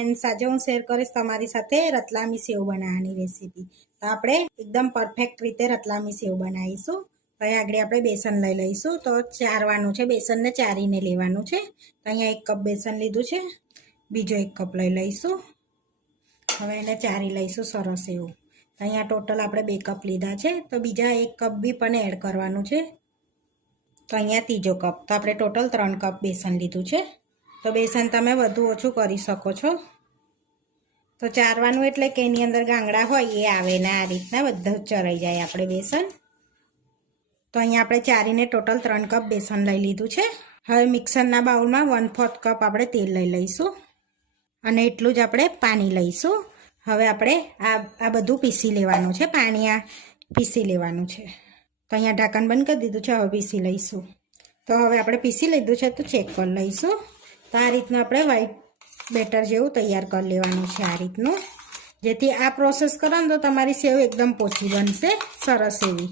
Friends આજે હું share કરીશ તમારી સાથે રતલામી સેવ બનાવવાની રેસીપી તો આપણે એકદમ પરફેક્ટ રીતે રતલામી સેવ બનાવીશું. તો અહીંયા આગળ આપણે બેસન લઈ લઈશું. તો ચારવાનું છે, બેસનને ચારીને લેવાનું છે. તો અહીંયા એક કપ બેસન લીધું છે. બીજો એક કપ લઈ લઈશું. હવે એને ચારી લઈશું સરસ એવું. તો અહીંયા ટોટલ આપણે બે કપ લીધા છે. તો બીજા એક કપ બી પણ એડ કરવાનું છે. તો અહીંયા ત્રીજો કપ. તો આપણે ટોટલ ત્રણ કપ બેસન લીધું છે. તો બેસન તમે વધુ ઓછું કરી શકો છો. તો ચારવાનું એટલે કે એની અંદર ગાંગડા હોય એ આવે ને આ રીતના બધું ચરાઈ જાય આપણે બેસન. તો અહીંયા આપણે ચારીને ટોટલ ત્રણ કપ બેસન લઈ લીધું છે. હવે મિક્સરના બાઉલમાં વન ફોર્થ કપ આપણે તેલ લઈ લઈશું. અને એટલું જ આપણે પાણી લઈશું. હવે આપણે આ આ બધું પીસી લેવાનું છે. પાણી આ પીસી લેવાનું છે. તો અહીંયા ઢાંકણ બંધ કરી દીધું છે, હવે પીસી લઈશું. તો હવે આપણે પીસી લીધું છે તો ચેક કરી લઈશું. તો આ રીતનું આપણે વ્હાઈટ બેટર જેવું તૈયાર કરી લેવાનું છે આ રીતનું. જેથી આ પ્રોસેસ કરો ને તો તમારી સેવ એકદમ પોચી બનશે, સરસ એવી.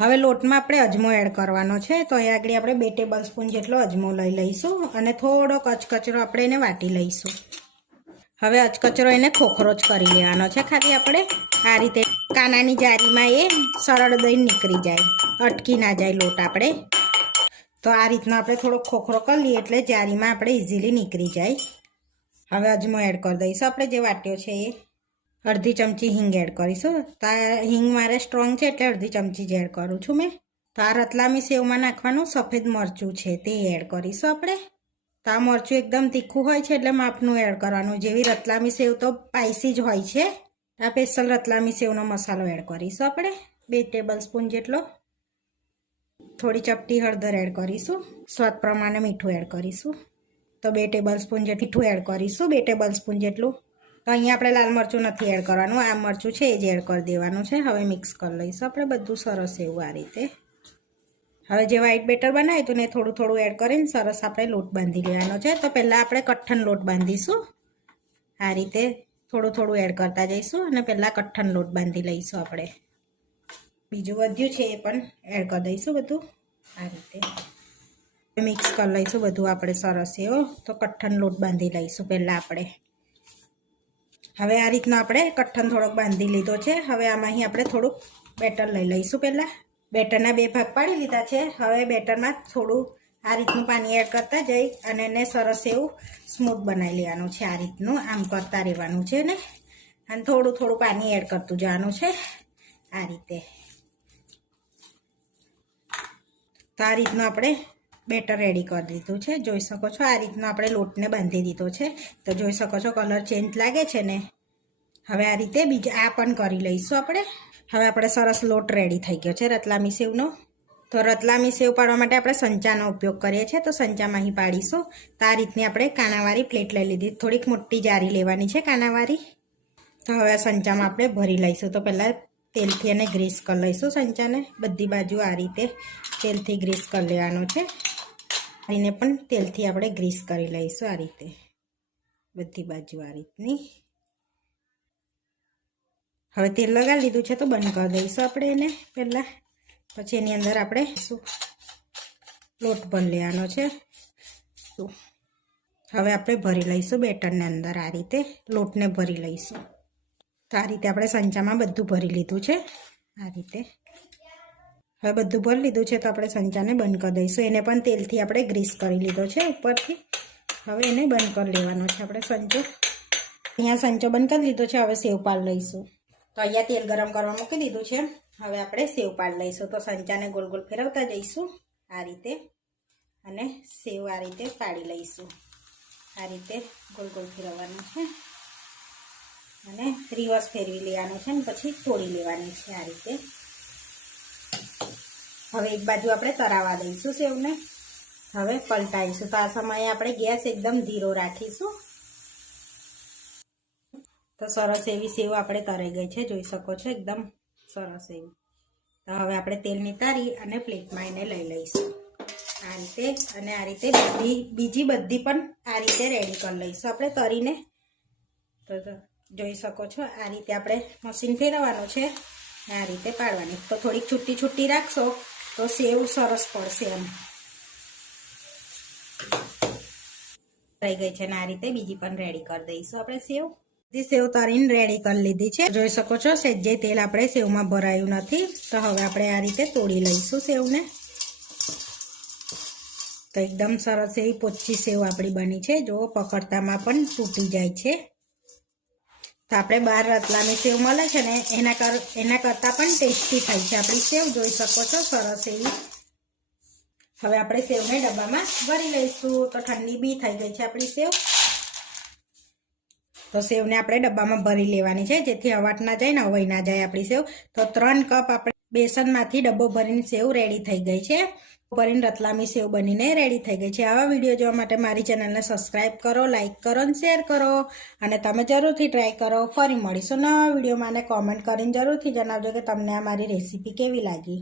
હવે લોટમાં આપણે અજમો એડ કરવાનો છે. તો અહીં આગળ આપણે બે ટેબલ સ્પૂન જેટલો અજમો લઈ લઈશું અને થોડો કચકચરો આપણે એને વાટી લઈશું. હવે અચકચરો એને ખોખરો જ કરી લેવાનો છે ખાલી આપણે. આ રીતે કાનાની જારીમાં એ સરળ દહીં નીકળી જાય. અટકી ના જાય લોટ આપણે. તો આ રીતના આપણે થોડો ખોખરો કરી લઈએ એટલે જારીમાં આપણે ઇઝીલી નીકળી જાય. હવે અજમો એડ કરી દઈશું. આપણે જે વાટ્યો છે એ અડધી ચમચી હિંગ એડ કરીશું. તો હિંગ મારે સ્ટ્રોંગ છે એટલે અડધી ચમચી જ એડ કરું છું મેં. તો આ રતલામી સેવમાં નાખવાનું સફેદ મરચું છે તે એડ કરીશું આપણે. તો આ મરચું એકદમ તીખું હોય છે એટલે માપનું એડ કરવાનું. જેવી રતલામી સેવ તો સ્પાઇસી જ હોય છે. આ સ્પેશિયલ રતલામી સેવનો મસાલો એડ કરીશું આપણે. બે ટેબલ સ્પૂન જેટલો. થોડી ચપટી હળદર એડ કરીશું, સ્વાદ પ્રમાણે મીઠું એડ કરીશું. તો બે ટેબલ સ્પૂન જેટલું મીઠું એડ કરીશું, બે ટેબલ સ્પૂન જેટલું. તો અહીંયા આપણે લાલ મરચું નથી એડ કરવાનું, આ મરચું છે એ જ એડ કરી દેવાનું છે. હવે મિક્સ કરી લઈશું આપણે, બધું સરસ એવું આ રીતે. હવે જે વ્હાઈટ બેટર બનાવ્યું હતું ને થોડું થોડું એડ કરીને સરસ આપણે લોટ બાંધી લેવાનો છે. તો પહેલાં આપણે કઠ્ઠન લોટ બાંધીશું. આ રીતે થોડું થોડું એડ કરતા જઈશું અને પહેલાં કઠ્ઠન લોટ બાંધી લઈશું આપણે. બીજું વધ્યું છે એ પણ એડ કરી દઈશું બધું. આ રીતે. મિક્સ કરી લઈશું બધું આપણે સરસ એવો. તો કઠ્ઠન લોટ બાંધી લઈશું પહેલાં આપણે. હવે આ રીતનો આપણે કઠ્ઠન થોડોક બાંધી લીધો છે. હવે આમાં અહીં આપણે થોડુંક બેટર લઈ લઈશું પહેલાં. બેટરના બે ભાગ પાડી લીધા છે. હવે બેટરમાં થોડું આ રીતનું પાણી એડ કરતા જઈ અને એને સરસ એવું સ્મૂથ બનાવી લેવાનું છે આ રીતનું. આમ કરતા રહેવાનું છે ને. અને થોડું થોડું પાણી એડ કરતું જવાનું છે. આ રીતે. તો આ રીતનું આપણે બેટર રેડી કરી દીધું છે. જોઈ શકો છો આ રીતનો આપણે લોટને બાંધી દીધો છે. તો જોઈ શકો છો કલર ચેન્જ લાગે છે ને? હવે આ રીતે બીજા આ પણ કરી લઈશું આપણે. હવે આપણે સરસ લોટ રેડી થઈ ગયો છે રતલામી સેવનો. તો રતલામી સેવ પાડવા માટે આપણે સંચાનો ઉપયોગ કરીએ છીએ. તો સંચામાં અહીં પાડીશું. તો આ રીતની આપણે કાનાવાળી પ્લેટ લઈ લીધી. થોડીક મોટી જારી લેવાની છે કાનાવાળી તો હવે સંચામાં આપણે ભરી લઈશું. તો પહેલાં તેલથી એને ગ્રીસ કરી લઈશું સંચાને. બધી બાજુ આ રીતે તેલથી ગ્રીસ કરી લેવાનો છે. એને પણ તેલથી આપણે ગ્રીસ કરી લઈશું આ રીતે. બધી બાજુ આ રીતની. હવે તેલ લગાવી લીધું છે તો બંધ કરી દઈશું આપણે એને પહેલાં. પછી એની અંદર આપણે શું? લોટ પણ લેવાનો છે. શું? હવે આપણે ભરી લઈશું બેટરને અંદર આ રીતે. લોટને ભરી લઈશું. તો આ રીતે આપણે સંચામાં બધું ભરી લીધું છે. આ રીતે. હવે બધું ભરી લીધું છે તો આપણે સંચાને બંધ કરી દઈશું. એને પણ તેલથી આપણે ગ્રીસ કરી લીધો છે ઉપરથી. હવે એને બંધ કરી લેવાનો છે આપણે સંચો. અહીંયા સંચો બંધ કરી લીધો છે, હવે સેવપાલ લઈશું. તો અહીંયા તેલ ગરમ કરવા મૂકી દીધું છે. હવે આપણે સેવપાલ લઈશું. તો સંચાને ગોલ ગોલ ફેરવતા જઈશું આ રીતે. અને સેવ આ રીતે પાડી લઈશું. આ રીતે ગોલ ગોલ ફેરવવાનું છે. અને રિવર્સ ફેરવી લેવાનું છે ને પછી તોડી લેવાની છે આ રીતે. હવે એક બાજુ આપણે તરાવા દઈશું સેવને. હવે પલટાવીશું. તો આ સમયે આપણે ગેસ એકદમ ધીરો રાખીશું. તો સરસ એવી સેવ આપણે તરાઈ ગઈ છે. જોઈ શકો છો, એકદમ સરસ એવી. તો હવે આપણે તેલની તારી અને પ્લેટમાં એને લઈ લઈશું. આ રીતે અને આ રીતે બધી, બીજી બધી પણ આ રીતે રેડી કરી લઈશું. આપણે તરીને. તો જોઈ શકો છો. આ રીતે આપણે મશીન ફેરવવાનું છે. આ રીતે પાડવાની. તો થોડીક છુટ્ટી છુટ્ટી રાખશો, તો સેવ સરસ પડશે એમ. થઈ ગઈ છે ને આ રીતે બીજી પણ રેડી કરી દઈશું આપણે સેવ. બધી સેવ તરીને રેડી કરી લીધી છે. જોઈ શકો છો, સેજે તેલ આપણે સેવમાં ભરાયું નથી. તો હવે આપણે આ રીતે તોડી લઈશું સેવને. તો એકદમ સરસ એવી પોચી સેવ આપણી બની છે. જો પકડતામાં પણ તૂટી જાય છે. તો આપણે બહાર રતલાની સેવ મળે છે ને, એના કર, એના કરતાં પણ ટેસ્ટી થાય છે. આપણી સેવ જોઈ શકો છો, સરસ એવી. હવે આપણે સેવને ડબ્બામાં ભરી લઈશું. તો ઠંડી બી થઈ ગઈ છે આપણી સેવ. તો સેવને આપણે ડબ્બામાં ભરી લેવાની છે, જેથી હવાટ ના જાય ને હવાઈ ના જાય આપણી સેવ. તો ત્રણ કપ આપણે બેસનમાંથી ડબ્બો ભરીને સેવ રેડી થઈ ગઈ છે. ભરીને રતલામી સેવ બનીને રેડી થઈ ગઈ છે. આવા વીડિયો જોવા માટે મારી ચેનલને સબસ્ક્રાઇબ કરો લાઇક કરો અને શેર કરો. અને તમે જરૂરથી ટ્રાય કરો. ફરી મળીશું નવા વિડીયોમાં અને કોમેન્ટ કરીને જરૂરથી જણાવજો કે તમને આ મારી રેસીપી કેવી લાગી.